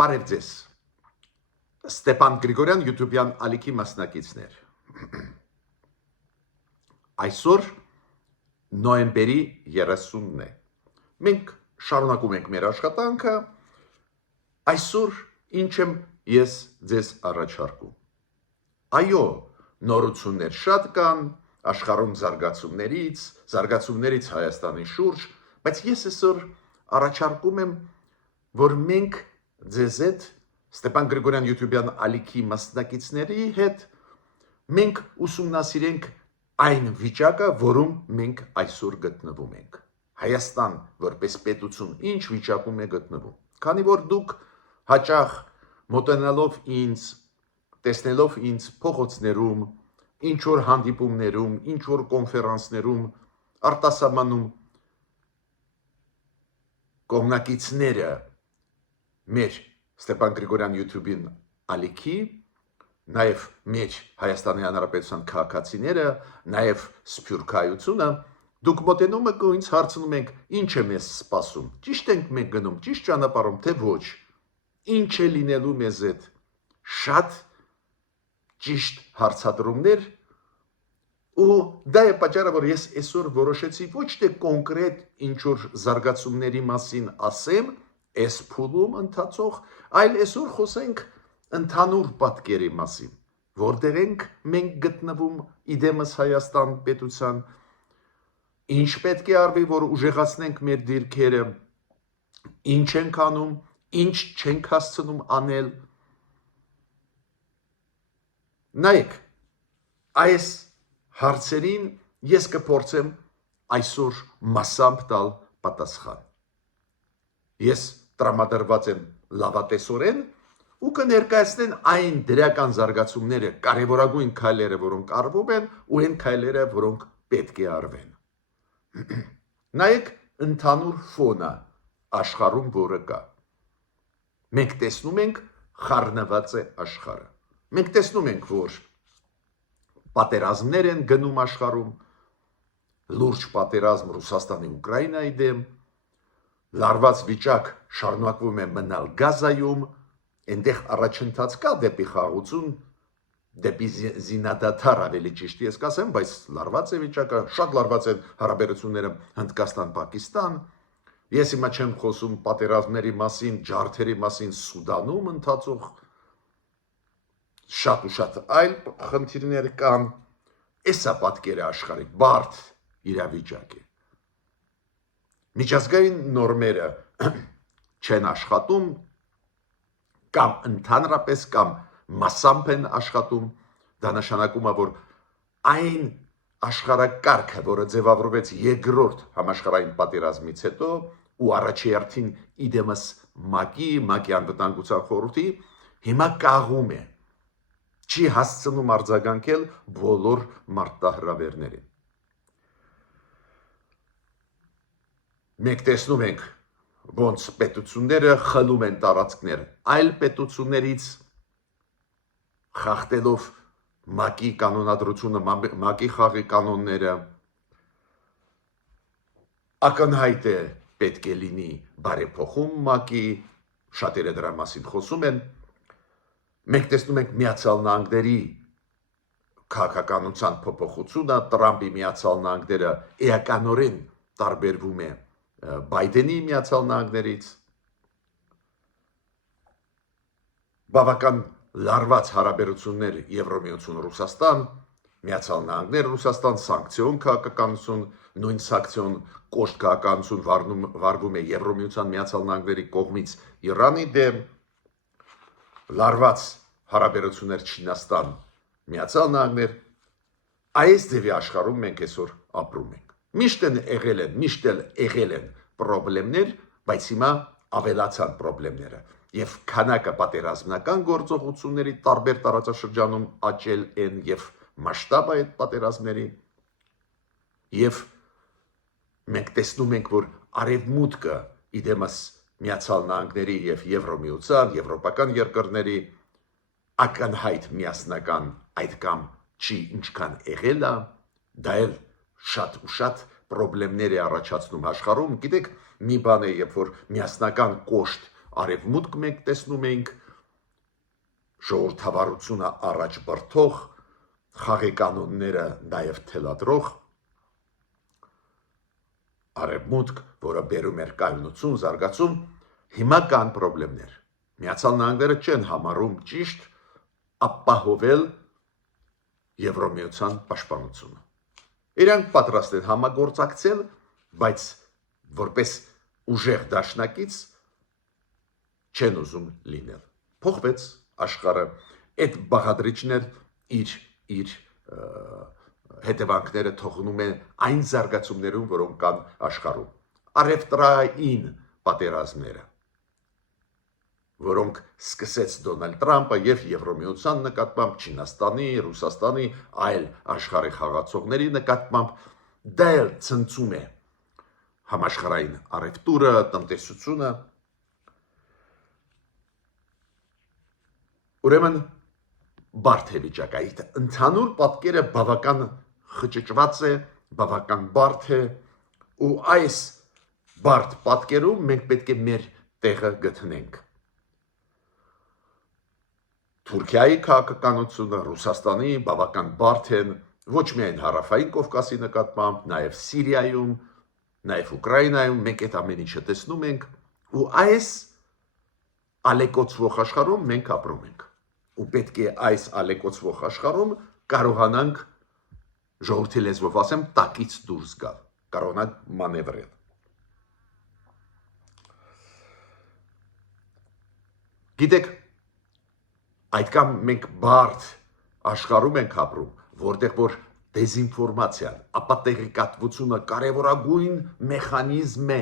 Բարև ձեզ, Ստեփան Գրիգորյան YouTube-յան ալիքի մասնակիցներ։ Այսօր նոյեմբերի 30-ն է։ Մենք շարունակում ենք մեր աշխատանքը։ Այսօր ինչ եմ ես ձեզ առաջարկում։ Այո, նորություններ շատ կան, աշխարհում զարգացումներից Հայաստանի շուրջ, բայց ես այսօր առաջարկում եմ, որ մենք ձեզ հետ Ստեփան Գրիգորյան YouTube-յան ալիքի մասնակիցների հետ մենք ուսումնասիրենք այն վիճակը, որում մենք այսօր գտնվում ենք։ Հայաստան որպես պետություն ինչ վիճակում է գտնվում։ Քանի որ դուք հաճախ մոտենալով ինձ, տեսնելով ինձ փողոցներում, ինչ որ հանդիպումներում, ինչ որ կոնֆերանսներում, արտասահմանում կողմնակիցները մեր Ստեփան Գրիգորյան YouTube-ին ալիքի, նաև մեր Հայաստանի Հանրապետության քաղաքացիները, նաև սփյուռքայությունը, դուք մոտենում եք ու ինձ հարցնում եք, ինչ է մեզ սպասում, ճիշտ ենք մենք գնում, ճիշտ ճանապարհում, թե ոչ, ինչ է լինելու մեզ հետ, շատ ճիշտ հարցադրումներ, ու դա է պատճառը, որ ես այսօր որոշեցի ոչ թե կոնկրետ ինչ-որ զարգացումների մասին ասեմ, այս փուլում ընթացող, այլ այսօր խոսենք ընդհանուր պատկերի մասին, որտեղ ենք մենք գտնվում իդեմս Հայաստան պետության, ինչ պետք է արվի, որ ուժեղացնենք մեր դիրքերը, ինչ ենք անում, ինչ չենք հասցնում անել։ Նայեք, այս հարցերին ես կփորձեմ այսօր մասամբ տալ պատասխան։ Ես տրամադրված եմ լավատեսորեն ու կներկայացնեն այն դրական զարգացումները, կարևորագույն քայլերը, որոնք արվում են, ու այն քայլերը, որոնք պետք է արվեն։ Նայեք ընդհանուր ֆոնը աշխարհում, որը կա։ Մենք տեսնում ենք խառնված է աշխարհը։ Մենք տեսնում ենք, որ պատերազմներ են գնում աշխարհում, լուրջ պատերազմ Ռուսաստանի Ուկրաինայի դեմ, լարված վիճակ շարունակվում է մնալ Գազայում, այնտեղ առաջընթաց կա դեպի խաղաղություն, դեպի զինադադար ավելի ճիշտ ես կասեմ, բայց լարված է վիճակը, շատ լարված են հարաբերությունները Հնդկաստան-Պակիստան։ Ես հիմա չեմ խոսում պատերազմների մասին, ջարդերի մասին Սուդանում ընթացող շատ ու շատ այլ խնդիրներ կան։ Էսա պատկերը աշխարհի բարդ իրավիճակ է։ Միջազգային նորմերը չեն աշխատում, կամ ընդհանրապես կամ մասամբ են աշխատում, դա նշանակում է, որ այն աշխարհակարգը, որը ձևավորվեց երկրորդ համաշխարհային պատերազմից հետո ու առաջերտին իդեմս ՄԱԿ-ի անվտանգության խորհրդի, հիմա կաղում է, չի հասցնում արձագանքել բոլոր մարտահրավերներին։ Մենք տեսնում ենք, ոնց պետությունները խլում են տարածքներ այլ պետություններից, խախտելով ՄԱԿ-ի կանոնադրությունը, ՄԱԿ-ի խաղի կանոնները, ակնհայտ է պետք է լինի բարեփոխում ՄԱԿ-ի, շատերը դրա մասին խոսում են։ Մենք տեսնում ենք Միացյալ Նահանգների քաղաքականության փոփոխությունը, Տրամպի Միացյալ Նահանգները էականորեն տարբերվում է Բայդենի Միացյալ Նահանգներից, բավական լարված հարաբերություններ Եվրամիություն-Ռուսաստան, Միացյալ Նահանգներ-Ռուսաստան, սանկցիոն քաղաքականություն, նույն սանկցիոն կոշտ քաղաքականություն վարվում է Եվրամիության Միացյալ Նահանգների կողմից Իրանի դեմ, լարված հարաբերություններ Չինաստան, Միացյալ Նահանգներ, այս ձևի աշխարհում մենք այսօր ապրում ենք։ Միշտ եղել են պրոբլեմներ, բայց հիմա ավելացան պրոբլեմները եւ քանակը պատերազմնական գործողությունների տարբեր տարածաշրջանում աճել են եւ մասշտաբը այդ պատերազմների եւ մենք տեսնում ենք, որ արևմուտքը իդեմս Միացյալ Նահանգների եւ Եվրամիության, եվրոպական երկրների ակնհայտ միասնական այդ կամ չի ինչքան եղել է, դա էլ շատ ու շատ պրոբլեմներ է առաջացնում աշխարհում։ Գիտեք, մի բան է, երբ որ միասնական կոշտ արևմուտք մենք տեսնում ենք, ժողովրդավարությունը առաջ բրդող, խաղեկանոնները նաև թելադրող, արևմուտք, որը բերում էր կայունություն, զարգացում, հիմա կան պրոբլեմներ։ Միացյալ Նահանգները չեն համարում ճիշտ ապահովել Եվրոմիության պաշտպանությունը։ Իրանք պատրաստ են համագործակցել, բայց որպես ուժեղ դաշնակից չեն ուզում լինել։ Փոխվեց աշխարհը, այդ բաղադրիչներ իր հետևանքները թողնում են այն զարգացումներում, որոնք կան աշխարհում։ Առևտրային պատերազմները, որոնք սկսեց Դոնալդ Տրամպը եւ Եվրոմիության նկատմամբ, Չինաստանի, Ռուսաստանի, այլ աշխարհի խաղացողների նկատմամբ, դա էլ ցնցում է համաշխարհային առևտուրը, տնտեսությունը։ Ուրեմն բարդ է վիճակը, այդ ընդհանուր պատկերը բավական խճճված է, բավական բարդ է, ու այս բարդ պատկերում մենք պետք է մեր տեղը գտնենք։ Թուրքիայի քաղաքականությունը, Ռուսաստանի բավական բարդ են ոչ միայն Հարավային Կովկասի նկատմամբ, նաև Սիրիայում, նաև Ուկրաինայում, մենք այդ ամեն ինչը տեսնում ենք, ու այս ալեկոծվող աշխարհում մենք ապրում ենք։ Ու պետք է այս ալեկոծվող աշխարհում կարողանանք, ժողովրդի լեզվով ասեմ, տակից դուրս գալ, կարողանանք մանևրել։ Գիտեք, այդքան մենք բարդ աշխարհում ենք ապրում, որտեղ որ դեզինֆորմացիան, ապատեղեկատվությունը կարևորագույն մեխանիզմ է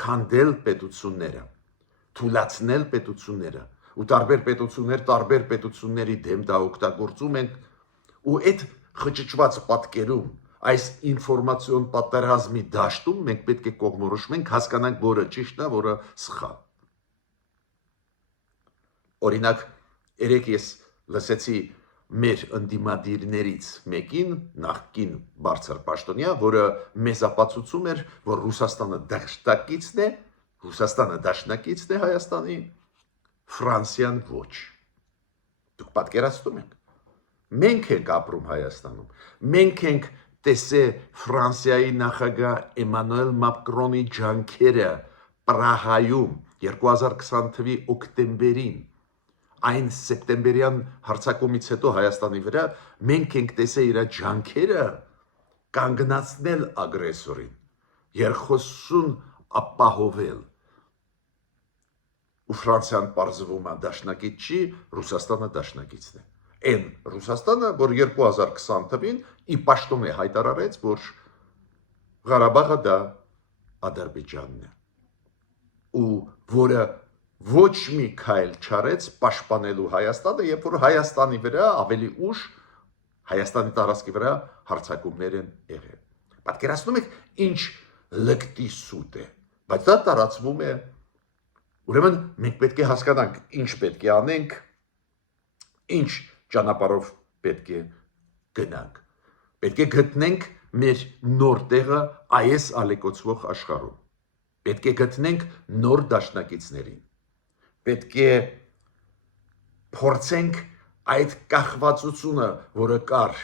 քանդել պետությունները, թուլացնել պետությունները, ու տարբեր պետություններ տարբեր պետությունների դեմ դա օգտագործում են, ու այդ խճճված պատկերում, այս ինֆորմացիոն պատերազմի դաշտում մենք պետք է կողմնորոշվենք, հասկանանք, որը ճիշտ է, որը սխալ։ Օրինակ, երեք ես լսեցի մեր ընդդիմադիրներից մեկին, նախկին բարձր պաշտոնյա, որը մեզ ապացուցում էր, որ Ռուսաստանը դաշնակիցն է Հայաստանի, Ֆրանսիան ոչ։ Դուք պատկերացնում եք։ Մենք ենք ապրում Հայաստանում, մենք ենք տեսել Ֆրանսիայի նախագահ Էմանուել Մակրոնի ջանքերը Պրահայում 2020 թվականի օկտեմբերին, այն սեպտեմբերյան հարձակումից հետո Հայաստանի վրա, մենք ենք տեսել իր ջանքերը կանգնացնել ագրեսորին, երկխոսություն ապահովել, ու Ֆրանսիան պարզվում է դաշնակից չի, Ռուսաստանը դաշնակիցն է։ Այն Ռուսաստանը, որ 2020 թվականին ի պաշտոն է հայտարարեց, որ Ղարաբաղը դա Ադրբեջանն է, ու որը ոչ մի քայլ չարեց պաշտպանելու Հայաստանը, երբ որ Հայաստանի վրա ավելի ուշ Հայաստանի տարածքի վրա հարձակումներ են եղել։ Պատկերացնում եք, ինչ լկտի սուտ է, բայց դա տարածվում է։ Ուրեմն մենք պետք է հասկանանք, ինչ պետք է անենք, ինչ ճանապարհով պետք է գնանք։ Պետք է գտնենք մեր նոր տեղը այս ալեկոծվող աշխարհում։ Պետք է գտնենք նոր դաշնակիցներին։ Պետք է փորձենք այդ կախվածությունը, որը կար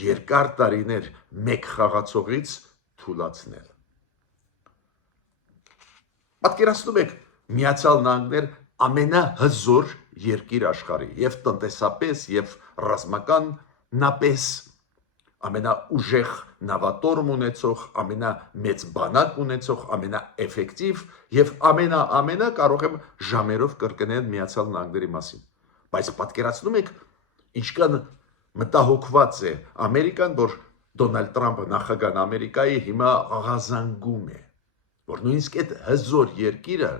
երկար տարիներ մեկ խաղացողից, թուլացնել։ Պատկերացնում եք, Միացյալ Նահանգներ ամենահզոր երկիր աշխարհի, եւ տնտեսապես, եւ ռազմականապես, ամենաուժեղ նավատորմ ունեցող, ամենամեծ բանակ ունեցող, ամենաէֆեկտիվ եւ ամենա կարող եմ ժամերով կրկնել Միացյալ Նահանգների մասին։ Բայց պատկերացնում եք, ինչքան մտահոգված է Ամերիկան, որ Դոնալդ Տրամպը նախագահ Ամերիկայի հիմա աղազանգում է, որ նույնիսկ այդ հզոր երկիրը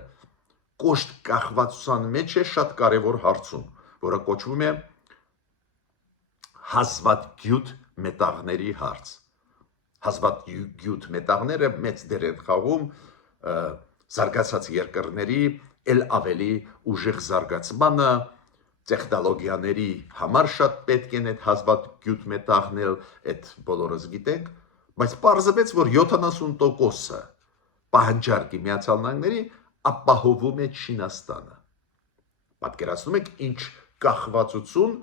կոշտ կախվածության մեջ է շատ կարևոր հարցում, որը կոչվում է հազվադգյուտ մետաղների հարց։ Հազվադգյուտ մետաղները մեծ դեր են խաղում զարգացած երկրների ել ավելի ուժեղ զարգացմանը, տեխնոլոգիաների համար շատ պետք են այդ հազվադգյուտ մետաղներ, այդ բոլորս գիտենք, բայց պարզվեց, որ 70%-ը պահանջարկի Միացյալ Նահանգների ապահովում է Չինաստանը։ Պատկերացնում եք ինչ կախվածություն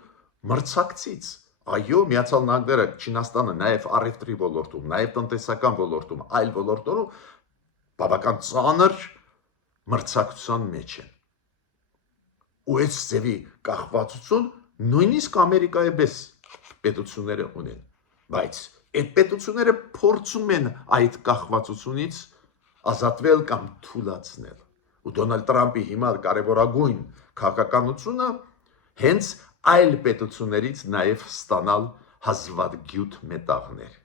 մրցակցից։ Այո, Միացյալ Նահանգները, Չինաստանը նաև առևտրի ոլորտում, նաև տնտեսական ոլորտում, այլ ոլորտներում բավական ծանր մրցակցության մեջ են։ Ու այս ձևի կախվածություն նույնիսկ Ամերիկայի պես պետությունները ունեն, բայց այդ պետությունները փորձում են այդ կախվածությունից ազատվել կամ թուլացնել։ Ու Դոնալդ Տրամփի հիմա կարևորագույն քաղաքականությունը հենց այլ պետություններից նաև ստանալ հազվադգյուտ մետաղներ։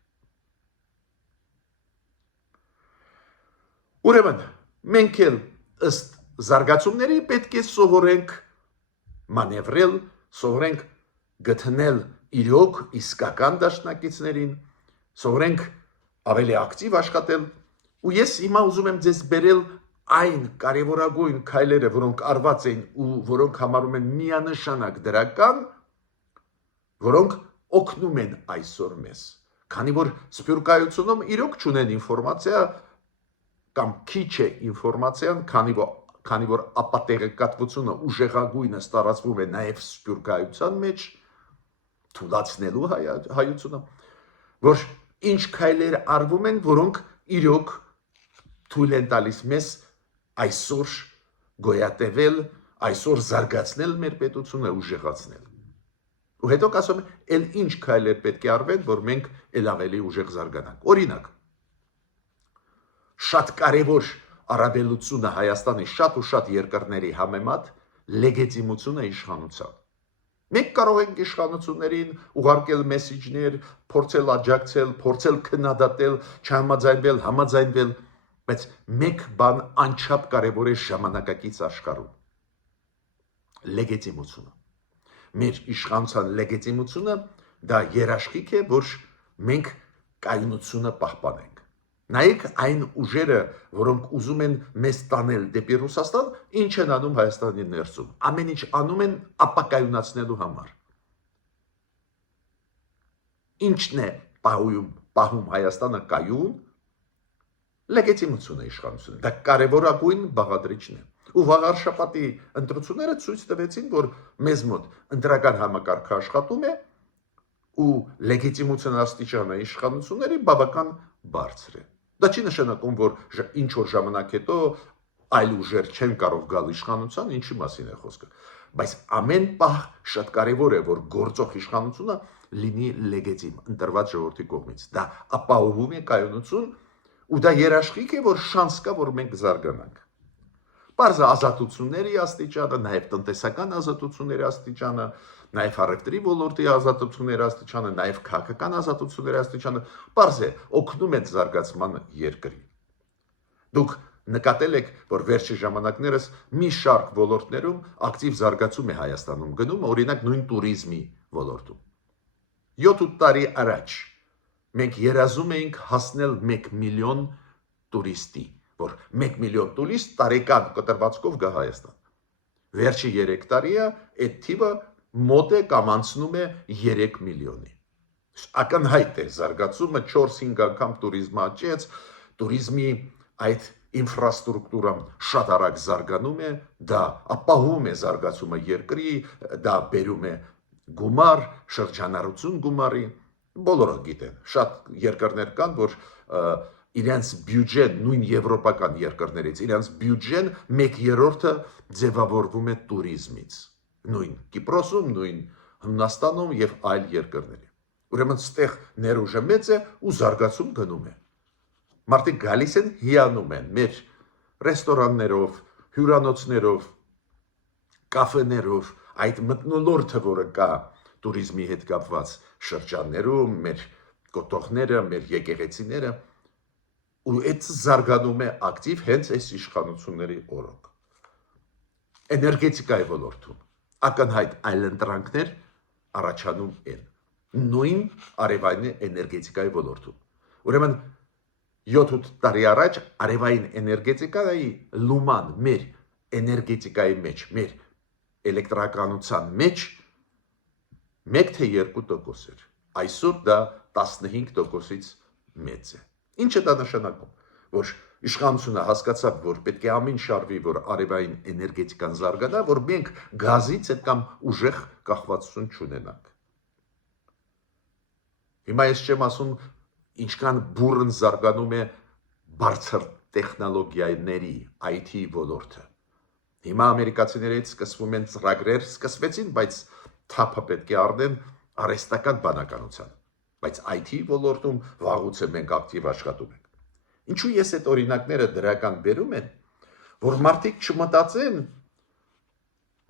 Ուրեմն մենք էլ ըստ զարգացումների պետք է սովորենք մանևրել, սովորենք գտնել իրոք իսկական դաշնակիցներին, սովորենք ավելի ակտիվ աշխատել, ու ես հիմա ուզում եմ ձեզ բերել այն կարևորագույն քայլերը, որոնք արված են ու որոնք համարում են միանշանակ դրական, որոնք օգնում են այսօր մեզ, քանի որ սփյուռքայությունում իրոք չունեն ինֆորմացիա կամ քիչ է ինֆորմացիան, քանի որ ապատեղեկատվությունը ուժեղագույնս տարածվում է նաև սփյուռքայության մեջ, թուլացնելու հայությունը, որ ինչ քայլեր արվում են, որոնք իրոք թույլ են տալիս մեզ այսօր գոյատևել, այսօր զարգացնել մեր պետությունը, ուժեղացնել։ Ու հետո կասում եմ, էլ ինչ քայլեր պետք է արվեն, որ մենք էլ ավելի ուժեղ զարգանանք։ Օրինակ, շատ կարևոր առավելությունը Հայաստանի շատ ու շատ երկրների համեմատ լեգիտիմությունը իշխանության։ Մենք կարող ենք իշխանություններին ուղարկել մեսիջներ, փորձել աջակցել, փորձել քննադատել, չհամաձայնվել, համաձայնվել, բայց մեկ բան անչափ կարևոր է ժամանակակից աշխարհում։ Լեգիտիմությունը։ Մեր իշխանության լեգիտիմությունը դա երաշխիք է, որ մենք կայունությունը պահպանենք։ Նայեք այն ուժերը, որոնք ուզում են մեզ տանել դեպի Ռուսաստան, ինչ են անում Հայաստանի ներսում։ Ամեն ինչ անում են ապակայունացնելու համար։ Ինչն է պահում Հայաստանը կայուն, լեգիտիմությունը իշխանությունը։ Դա կարևորագույն բաղադրիչն է։ Ու վաղ շաբաթի ընտրությունները ցույց տվեցին, որ մեզ մոտ ընտրական համակարգը աշխատում է ու լեգիտիմության աստիճանը իշխանությունների բավական բարձր է։ Դա չի նշանակում, որ ինչ որ ժամանակ հետո այլ ուժեր չեն կարող գալ իշխանության, ինչի մասին է խոսքը։ Բայց ամեն պահ շատ կարևոր է, որ գործող իշխանությունը լինի լեգիտիմ, ընտրված ժողովրդի կողմից։ Դա ապահովում է կայունություն ու դա երաշխիք է, որ շանս կա, որ մենք զարգանանք։ Պարզը ազատությունների աստիճանը, նաև տնտեսական ազատությունների աստիճանը, նաև առևտրի ոլորտի ազատությունների աստիճանը, նաև քաղաքական ազատությունների աստիճանը, պարզ է, օգնում է զարգացման երկրի։ Դուք նկատել եք, որ վերջի ժամանակներս մի շարք ոլորտներում ակտիվ զարգացում է Հայաստանում գնում, օրինակ նույն туриզմի ոլորտում։ 7 տարի առաջ մենք երազում էինք հասնել 1 միլիոն տուրիստի, որ 1 միլիոն տուրիստ տարեկան կտրվածքով գա Հայաստան։ Վերջի 3 տարիա այդ թիվը մոտ է կամ անցնում է 3 միլիոնի։ Ակնհայտ է զարգացումը 4-5 անգամ туриզմը աճեց, туриզմի այդ ինֆրաստրուկտուրան շատ արագ զարգանում է, դա ապահովում է զարգացումը երկրի, դա բերում է գումար, շրջանառություն գումարի, բոլորը գիտեն, շատ երկրներ կան, որ իրենց բյուջեն, նույն եվրոպական երկրներից, իրենց բյուջեն 1/3-ը ձևավորվում է туриզմից, նույն Կիպրոսում, նույն Հունաստանում եւ այլ երկրների։ Ուրեմն ստեղ ներուժը մեծ է ու զարգացում գնում է։ Մարդիկ գալիս են, հիանում են մեր ռեստորաններով, հյուրանոցներով, կաֆեներով, այդ մթնոլորտը, որը կա туриզմի հետ կապված շրջաններում, մեր կոթողները, մեր եկեղեցիները, ու այդ զարգանում է ակտիվ հենց այս իշխանությունների օրոք։ Էներգետիկայի ոլորտում ակնհայտ այլընտրանքներ առաջանում են, նույն արևային էներգետիկայի ոլորտում։ Ուրեմն 7 տարի առաջ արևային էներգետիկայի լուման մեր էներգետիկայի մեջ, մեր էլեկտրականության մեջ 1 թե 2% էր։ Այսօր դա 15%-ից մեծ է։ Ինչ է դա նշանակում, որ Իշխանությունը հասկացավ, որ պետք է ամեն շարվի, որ արևային էներգետիկան զարգանա, որ մենք գազից այդքան ուժեղ կախվածություն չունենանք։ Հիմա ես չեմ ասում, ինչքան բուրըն զարգանում է բարձր տեխնոլոգիաների IT ոլորտը։ Հիմա ամերիկացիներից սկսվում են ծրագրեր, սկսվեցին, բայց թափը պետք է առնեն արհեստական բանականության։ Բայց IT ոլորտում վաղուց է մենք ակտիվ աշխատում ենք։ Ինչու ես այդ օրինակները դրական բերում եմ, որ մարդիկ չմտածեն,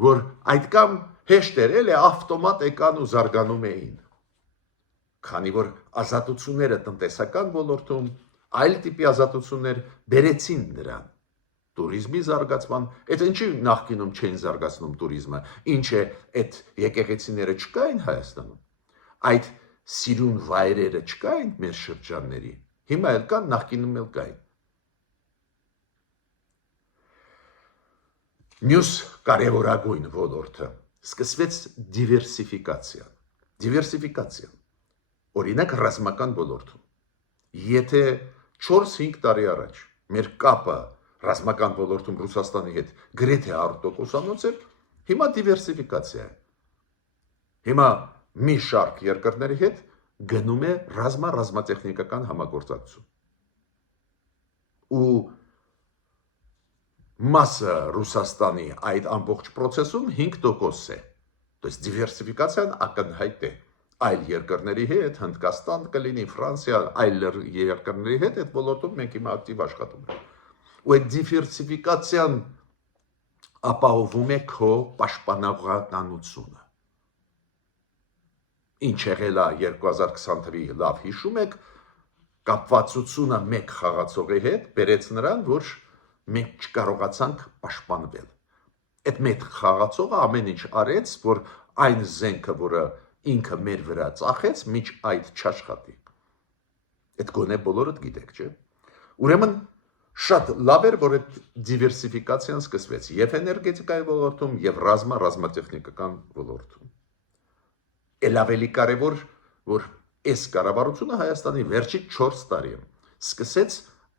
որ այդքան հեշտ էր, էլի ավտոմատ եկան ու զարգանում էին։ Քանի որ ազատությունները տնտեսական ոլորտում, այլ տիպի ազատություններ բերեցին նրան։ Տուրիզմի զարգացման, այդ ինչի նախկինում չէին զարգացնում տուրիզմը, ինչ է այդ եկեղեցիները չկային Հայաստանում, այդ սիրուն վայրերը չկային մեր շրջանների, հիմա էլ կան, նախկինում էլ կային։ Մյուս կարևորագույն ոլորտը սկսվեց դիվերսիֆիկացիան։ Դիվերսիֆիկացիան, օրինակ ռազմական ոլորտում։ Եթե 4-5 տարի առաջ մեր կապը ռազմական ոլորտում Ռուսաստանի հետ գրեթե 100%-անոց էր, հիմա դիվերսիֆիկացիա է։ Հիմա մի շարք երկրների հետ գնում է ռազմատեխնիկական համագործակցություն։ Ու մասը Ռուսաստանի այդ ամբողջ process-ում 5% է։ То есть դիվերսիֆիկացիան ակնհայտ է։ Այլ երկրների հետ, Հնդկաստան կլինի, Ֆրանսիա, այլ երկրների հետ այդ ոլորտում մենք հիմա ակտիվ աշխատում ենք։ Ու այդ դիվերսիֆիկացիան ապահովում է քո պաշտպանողականությունը։ Ինչ եղել է 2020 թվականի լավ հիշում եք, կապվածությունը մեկ խաղացողի հետ բերեց նրան, որ մենք չկարողացանք պաշտպանվել։ Այդ մեկ խաղացողը ամեն ինչ արեց, որ այն զենքը, որը ինքը մեր վրա ծախեց, միջ այդ չաշխատի։ Այդ գոնե բոլորդ գիտեք, չէ՞։ Ուրեմն շատ լավ էր, որ այդ դիվերսիֆիկացիան սկսվեց եւ էներգետիկայի ոլորտում, եւ ռազմատեխնիկական ոլորտում։ Էլ ավելի կարևոր, որ այս կառավարությունը Հայաստանի վերջի 4 տարիում սկսեց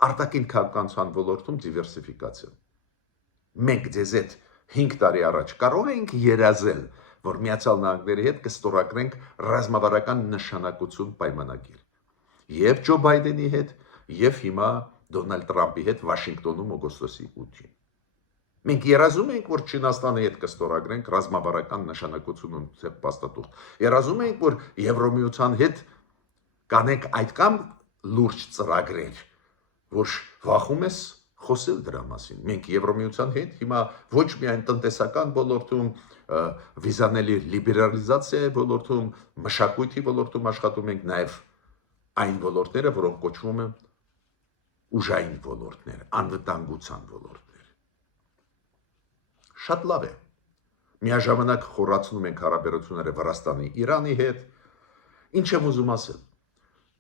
արտաքին քաղաքականության ոլորտում դիվերսիֆիկացիա։ Մենք ձեզ այդ 5 տարի առաջ կարող էինք երազել, որ Միացյալ Նահանգների հետ կստորագրենք ռազմավարական նշանակություն պայմանագիր։ Եվ Ջո Բայդենի հետ, եւ հիմա Դոնալդ Տրամփի հետ Վաշինգտոնում օգոստոսի 8-ին։ Մենք երազում ենք, որ Չինաստանի հետ կստորագրենք ռազմավարական նշանակություն ունեցող փաստաթուղթ։ Երազում ենք, որ Եվրոմիության հետ կանենք այդքան լուրջ ծրագրեր, որ վախում ես խոսել դրա մասին։ Մենք Եվրոմիության հետ հիմա ոչ միայն տնտեսական ոլորտում, վիզաների լիբերալիզացիայի ոլորտում, մշակույթի ոլորտում աշխատում ենք, նաև այն ոլորտները, որոնք կոչվում են ուժային ոլորտներ, անվտանգության ոլորտներ։ Շատ լավ է։ Միաժամանակ խորացնում ենք հարաբերությունները Վրաստանի, Իրանի հետ։ Ինչ եմ ուզում ասել։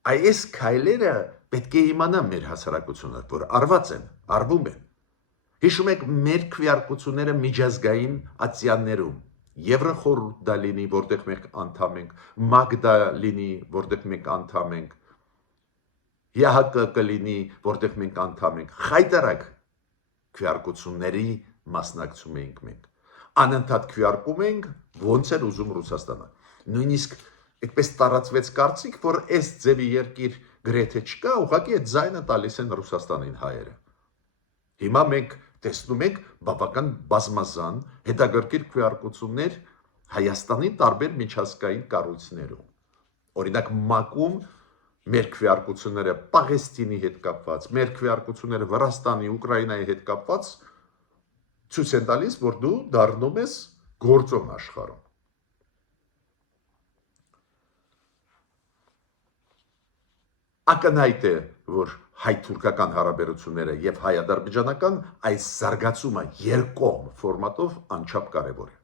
Այս քայլերը պետք է իմանա մեր հասարակությունը, որ արված են, արվում են։ Հիշում եք մեր քվեարկությունները միջազգային ատյաններում, Եվրոխորհուրդ լինի, որտեղ մենք անդամ ենք, Մագդա լինի, որտեղ մենք անդամ ենք, ԵՀԿ կլինի, որտեղ մենք անդամ ենք, խայտարակ քվեարկությունների մասնակցում ենք մենք։ Անընդհատ քվեարկում ենք, ոնց էր ուզում Ռուսաստանը։ Նույնիսկ այդպես տարածվեց կարծիք, որ այս ձևի երկիր գրեթե չկա, ուղղակի այդ ձայնը տալիս են Ռուսաստանին հայերը։ Հիմա մենք տեսնում ենք բավական բազմազան հետաքրքիր քվեարկություններ Հայաստանի տարբեր միջազգային կառույցներում։ Օրինակ ՄԱԿ-ում մեր քվեարկությունները Պաղեստինի հետ կապված, մեր քվեարկությունները Վրաստանի, Ուկրաինայի հետ կապված ցույց են տալիս, որ դու դառնում ես գործոն աշխարհում։ Ակնհայտ է, որ հայ-թուրքական հարաբերությունները եւ հայ-ադրբեջանական այս զարգացումը երկկողմ ֆորմատով անչափ կարևոր է։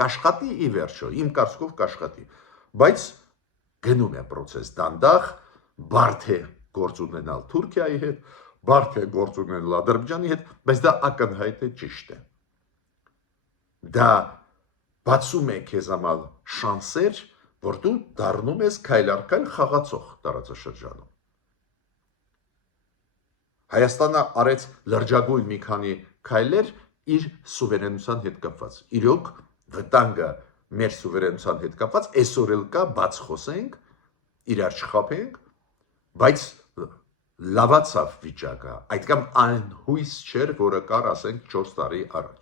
Կաշխատի ի վերջո, իմ կարծիքով կաշխատի, բայց գնում է process դանդաղ, բարդ է գործ ունենալ Թուրքիայի հետ, բարդ է գործ ունենալ Ադրբեջանի հետ, բայց դա ակնհայտ է, ճիշտ է։ Դա բացում է քեզ համար շանսեր, որ դու դառնում ես քայլ առ քայլ խաղացող տարածաշրջանում։ Հայաստանը արեց լրջագույն մի քանի քայլեր իր սուվերենության հետ կապված։ Իրոք վտանգը մեր սուվերենության հետ կապված այսօր էլ կա, բաց խոսենք, իրար չխաբենք, բայց լավացավ վիճակը, այդքան անհույս չէր, որը կար, ասենք 4 տարի առաջ։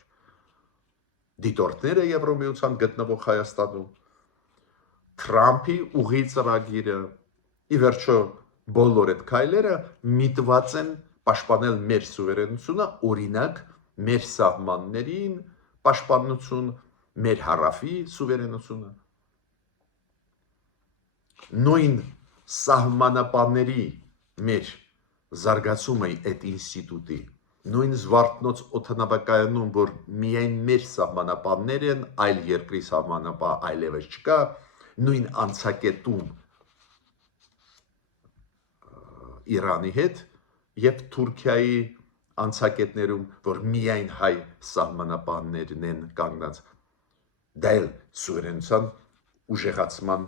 Դիտորդները Եվրոմիության գտնվող Հայաստանում, Թրամփի ուղի ծրագիրը, ի վերջո բոլոր այդ քայլերը միտված են պաշտպանել մեր սուվերենությունը, օրինակ մեր սահմաններին պաշտպանություն, մեր հարավի սուվերենությունը։ Նույն սահմանապանների մեր զարգացումը այդ ինստիտուտի, նույն Զվարթնոց օդանավակայանում, որ միայն մեր սահմանապաններ են, այլ երկրի սահմանապահ այլևս չկա, նույն անցակետում Իրանի հետ եւ Թուրքիայի անցակետներում, որ միայն հայ սահմանապահներն են կանգնած, դա էլ սուվերենության ուժեղացման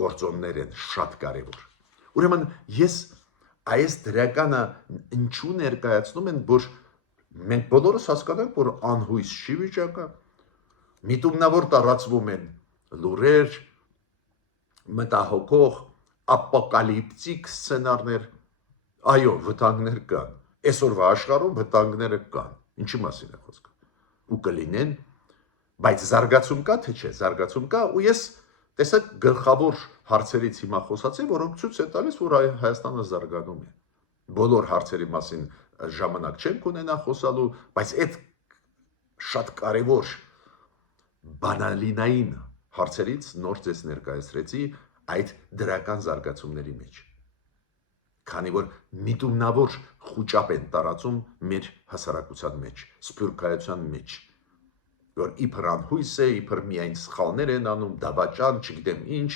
գործոններ են շատ կարևոր։ Ուրեմն ես այս դրականը ինչու ներկայացնում են, որ մենք բոլորս հասկանանք, որ անհույս չի վիճակը, միտումնավոր տարածվում են լուրեր, մտահոգող, ապոկալիպտիկ սցենարներ, այո, վտանգներ կան, այսօրվա աշխարհում վտանգները կան, ինչի մասին է խոսքը, ու կլինեն, բայց զարգացում կա, թե չէ, զարգացում կա, ու ես տեսեք գլխավոր հարցերից հիմա խոսացի, որոնք ցույց է տալիս, որ Հայաստանը զարգանում է։ Բոլոր հարցերի մասին ժամանակ չենք ունենա խոսալու, բայց այդ շատ կարևոր բանալինային հարցերից նոր ձեզ ներկայացրեցի այդ դրական զարգացումների մեջ։ Քանի որ միտումնավոր խուճապ են տարածում մեր հասարակության մեջ, սփյուռքայության մեջ, որ իբր անհույս է, իբր միայն սխալներ են անում, դավաճան, չգիտեմ ինչ,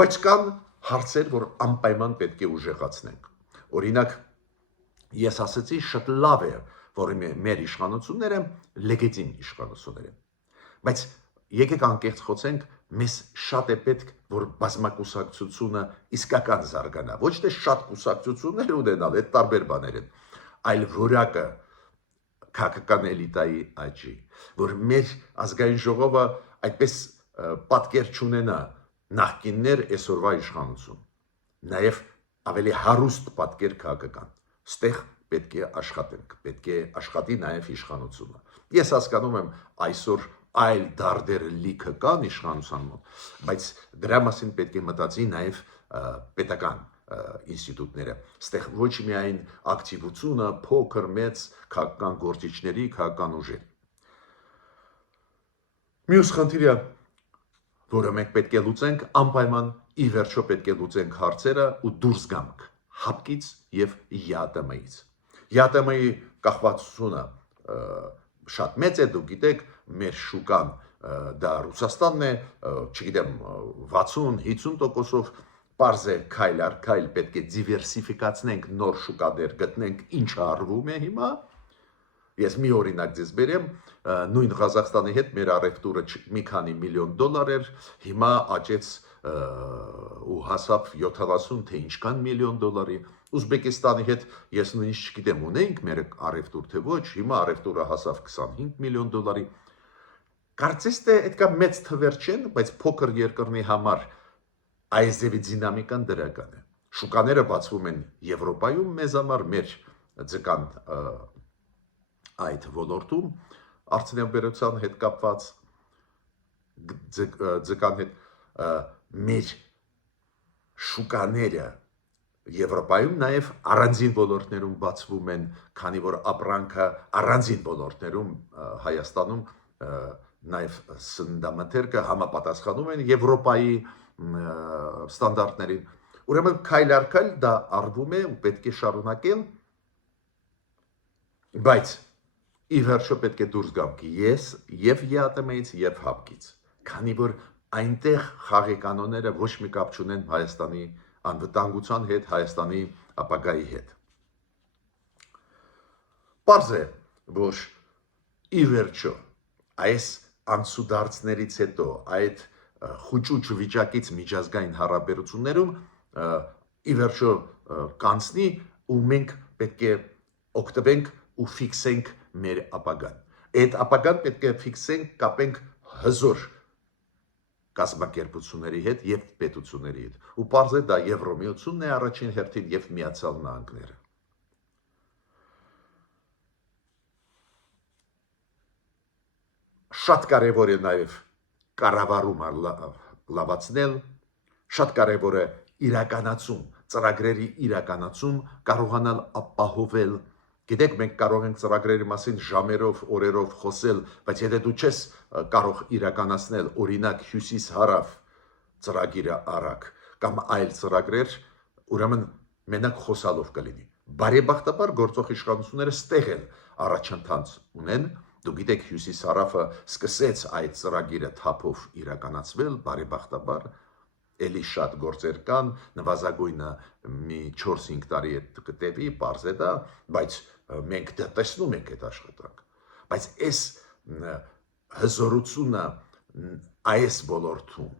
բայց կան հարցեր, որ անպայման պետք է ուժեղացնենք։ Օրինակ, ես ասացի, շատ լավ է, որ մեր իշխանությունները լեգիտիմ իշխանություններ են, բայց եկեք անկեղծ խոսենք, մեզ շատ է պետք, որ բազմակուսակցությունը իսկական զարգանա, ոչ թե շատ կուսակցություններ ունենալ, այդ տարբեր բաներ են, այլ որակը քաղաքական էլիտայի աճի, որ մեր ազգային ժողովը այդպես պատկեր չունենա նախկիններ այսօրվա իշխանություն, նաև ավելի հարուստ պատկեր քաղաքական, ստեղ պետք է աշխատենք, պետք է աշխատի նաև իշխանությունը։ Ես հասկանում եմ այսօր այլ դարդեր լիքը կան իշխանության մոտ, բայց դրա մասին պետք է մտածի նաև պետական ինստիտուտները, ստեղ ոչ միայն ակտիվությունը, փոքր մեծ քաղաքական գործիչների, քաղաքական ուժերի։ Մյուս խնդիրը, որը մենք պետք է լուծենք, անպայման ի վերջո պետք է լուծենք հարցերը ու դուրս գանք հապկից եւ ԵԱՏՄ-ից։ ԵԱՏՄ-ի կախվածությունը շատ մեծ է, դուք գիտեք, մեր շուկան դա Ռուսաստանն է, չգիտեմ, 60-50%-ով պարզ է քայլ առ քայլ պետք է դիվերսիֆիկացնենք, նոր շուկաներ գտնենք, ինչը արվում է հիմա։ Ես մի օրինակ ձեզ բերեմ, նույն Ղազախստանի հետ մեր առևտուրը մի քանի միլիոն դոլար էր, հիմա աճեց ու հասավ 70 թե ինչքան միլիոն դոլարի։ Ուզբեկստանի հետ ես նույնիսկ չգիտեմ, ունեինք մեր առևտուր թե ոչ, հիմա առևտուրը հասավ 25 միլիոն դոլարի։ Կարծես թե այդքան մեծ թվեր չեն, բայց փոքր երկրների համար այս ձևի դինամիկան դրական է։ Շուկաները բացվում են Եվրոպայում մեզ համար, մեր ձկան այդ ոլորտում, արդյունաբերության հետ կապված ձկան հետ մեր շուկաները Եվրոպայում նաև առանձին ոլորտներում բացվում են, քանի որ ապրանքը առանձին ոլորտներում Հայաստանում նաև սննդամթերքը համապատասխանում են Եվրոպայի ստանդարտներին։ Ուրեմն քայլ առ քայլ դա արվում է ու պետք է շարունակել, բայց ի վերջո պետք է դուրս գանք ես եւ ԵԱՏՄ-ից եւ հապկից, քանի որ այնտեղ խաղի կանոնները ոչ մի կապ չունեն Հայաստանի անվտանգության հետ, Հայաստանի ապագայի հետ։ Պարզ է, որ ի վերջո այս անցուդարձներից հետո այդ խուճուճ վիճակից միջազգային հարաբերություններում ի վերջո կանցնի ու մենք պետք է օգտվենք ու ֆիքսենք մեր ապագան։ Այդ ապագան պետք է ֆիքսենք, կապենք հզոր կազմակերպությունների հետ եւ պետությունների հետ։ Ու պարզ է դա Եվրոմիությունն է առաջին հերթին եւ Միացյալ Նահանգները։ Շատ կարևոր է նաեւ կառավարումը լավացնել, շատ կարևոր է իրականացում, ծրագրերի իրականացում կարողանալ ապահովել։ Գիտեք, մենք կարող ենք ծրագրերի մասին ժամերով, օրերով խոսել, բայց եթե դու չես կարող իրականացնել, օրինակ հյուսիս-հարավ ծրագիրը արագ կամ այլ ծրագրեր, ուրեմն մենակ խոսալով կլինի։ Բարեբախտաբար գործող իշխանությունները ստեղ են առաջընթաց ունեն։ Դու գիտեք, հյուսիս-հարավը սկսեց այդ ծրագիրը թափով իրականացվել, բարեբախտաբար էլի շատ գործեր կան, նվազագույնը մի 4-5 տարի է կտևի, պարզ է դա, բայց մենք դա տեսնում ենք այդ աշխատանքը։ Բայց այս հզորությունը այս ոլորտում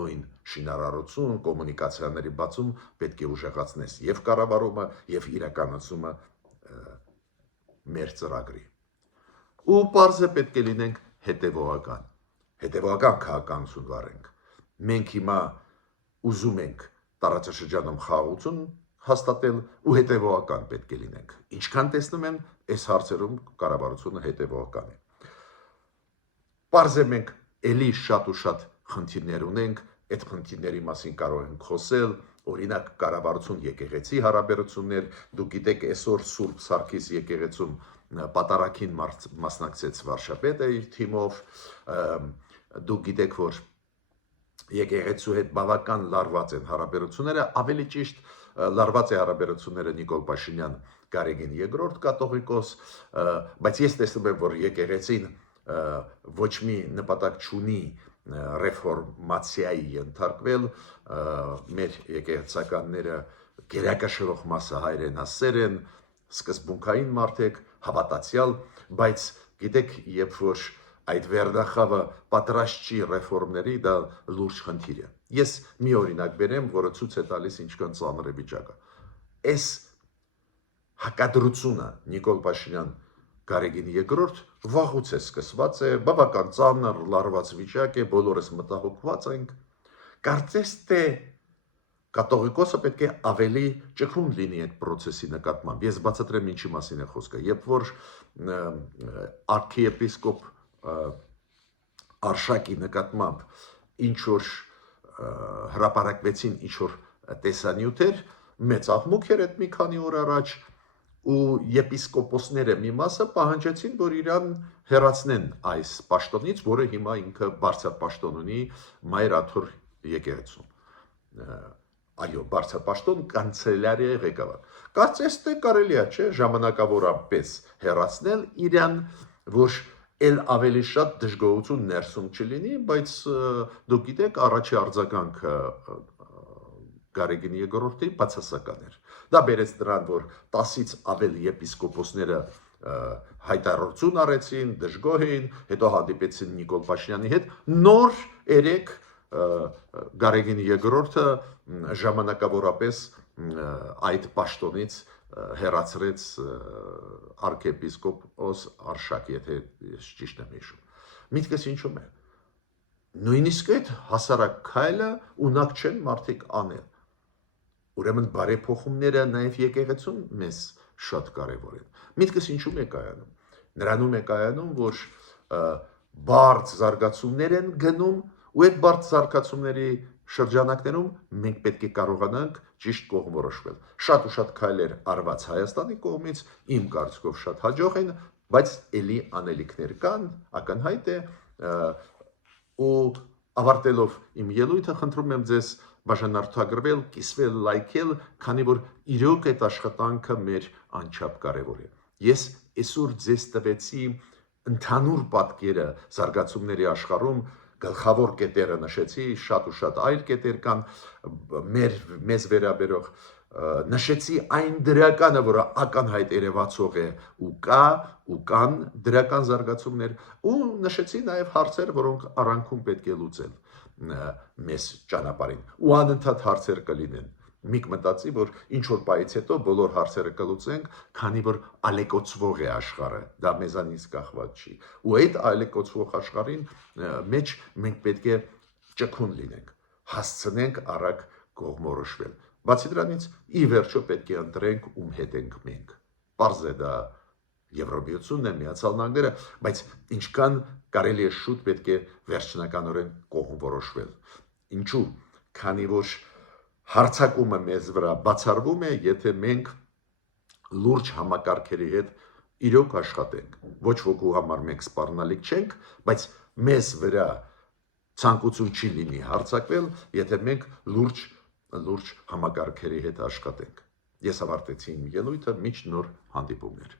նույն շինարարություն, կոմունիկացիաների բացում պետք է ուժեղացնես եւ կառավարումը եւ իրականացումը մեր ծրագրի։ Ու պարզ է պետք է լինենք հետևողական քաղաքականություն վարենք։ Մենք հիմա ուզում ենք տարածաշրջանում խաղաղություն հաստատել ու հետևողական պետք է լինենք։ Ինչքան տեսնում եմ, այս հարցերում կառավարությունը հետևողական է։ Պարզ է մենք էլի շատ ու շատ խնդիրներ ունենք, այդ խնդիրների մասին կարող ենք խոսել, օրինակ կառավարություն եկեղեցի հարաբերություններ, դու գիտեք այսօր Սուրբ Սարգիս եկեղեցում պատարագին մասնակցեց վարչապետը իր թիմով, դու գիտեք, որ եկեղեցու հետ բավական լարված են հարաբերությունները, ավելի ճիշտ լարված է հարաբերությունները Նիկոլ Փաշինյան Գարեգին II կաթողիկոս, բայց ես տեսնում եմ, որ եկեղեցին ոչ մի նպատակ չունի ռեֆորմացիայի ենթարկվել, մեր եկեղեցականները գերակշռող մասը հայրենասեր են, սկզբունքային մարդիկ, հավատացյալ, բայց գիտեք, երբ որ այդ վերնախավը պատրաստ չի ռեֆորմների, դա լուրջ խնդիր է։ Ես մի օրինակ բերեմ, որը ցույց է տալիս ինչքան ծանր է վիճակը։ Այս հակադրությունը Նիկոլ Փաշինյան Գարեգին II վաղուց է սկսված է, բավական ծանր լարված վիճակ է, բոլորս մտահոգված ենք։ Կարծես թե կաթողիկոսը պետք է ավելի ճկուն լինի այդ process-ի նկատմամբ։ Ես բացատրեմ ինչի մասին է խոսքը։ Երբ որ archiepiskop Արշակի նկատմամբ ինչ որ հրապարակվեցին ինչ որ տեսանյութեր, մեծ աղմուկ էր այդ մի քանի օր առաջ, ու եպիսկոպոսները մի մասը պահանջեցին, որ իրան հեռացնեն այս պաշտոնից, որը հիմա ինքը բարձր պաշտոն ունի Մայր Աթոր եկեղեցում։ Այո, բարձր պաշտոն կանցելարիայի ղեկավար։ Կարծես թե կարելի է, չէ, ժամանակավորապես հեռացնել իրան, որ էլ ավելի շատ դժգոհություն ներսում չլինի, բայց դուք գիտեք, առաջի արձագանքը Գարեգին II-ի բացասական էր։ Դա բերեց նրան, որ 10-ից ավել եպիսկոպոսները հայտարարություն արեցին, դժգոհ էին, հետո հանդիպեցին Նիկոլ Փաշինյանի հետ, նոր երեք Գարեգին II-ը ժամանակավորապես այդ պաշտոնից հեռացրեց arczepiskopos Արշակ, եթե ես ճիշտ եմ հիշում։ Միտքս ինչու՞մ է։ Նույնիսկ այդ հասարակ քայլը ունակ չեն մարդիկ անել։ Ուրեմն բարեփոխումները նաև եկեղեցում մեզ շատ կարևոր են։ Միտքս ինչու՞մ է կայանում։ Նրանում է կայանում, որ բարձ զարգացումներ են գնում, ու այդ բարձ զարգացումների շրջանակներում մենք պետք է կարողանանք ճիշտ կողմնորոշվել։ Շատ ու շատ քայլեր արված Հայաստանի կողմից, իմ կարծիքով շատ հաջող են, բայց ելի անելիքներ կան, ակնհայտ է, ու ավարտելով իմ ելույթը խնդրում եմ ձեզ բաժանորդագրվել, կիսվել, լայքել, քանի որ իրոք այդ աշխատանքը մեր անչափ կարևոր է։ Ես այսօր ձեզ տվեցի ընդհանուր պատկերը զարգացումների աշխարհում, գլխավոր կետերը նշեցի, շատ ու շատ այլ կետեր կան մեզ վերաբերող, նշեցի այն դրականը, որը ակնհայտ երևացող է ու կան դրական զարգացումներ, ու նշեցի նաև հարցեր, որոնք առանքում պետք է լուծել մեզ ճանապարհին, ու անընդհատ հարցեր կլինեն։ միք մտածի, որ ինչ որ բայից հետո բոլոր հարցերը կլուծենք, քանի որ ալեկոծվող է աշխարհը, դա մեզանից կախված չի։ Ու այդ ալեկոծվող աշխարհին մեջ մենք պետք է ճկուն լինենք, հասցնենք արագ կողմորոշվել։ Բացի դրանից, ի վերջո պետք է ընտրենք ում հետ ենք մենք։ Պարզ է դա Եվրոմիությունն է, Միացյալ Նահանգները, բայց ինչքան կարելի է շուտ պետք է վերջնականորեն կողմորոշվել։ Ինչու՞։ Քանի որ հարցակումը մեզ վրա բացառվում է, եթե մենք լուրջ համակարգերի հետ իրոք աշխատենք։ Ոչ ոքու համար մենք սպառնալիք չենք, բայց մեզ վրա ցանկություն չի լինի հարցակվել, եթե մենք լուրջ համակարգերի հետ աշխատենք։ Ես ավարտեցի իմ ելույթը, մինչ նոր հանդիպումներ։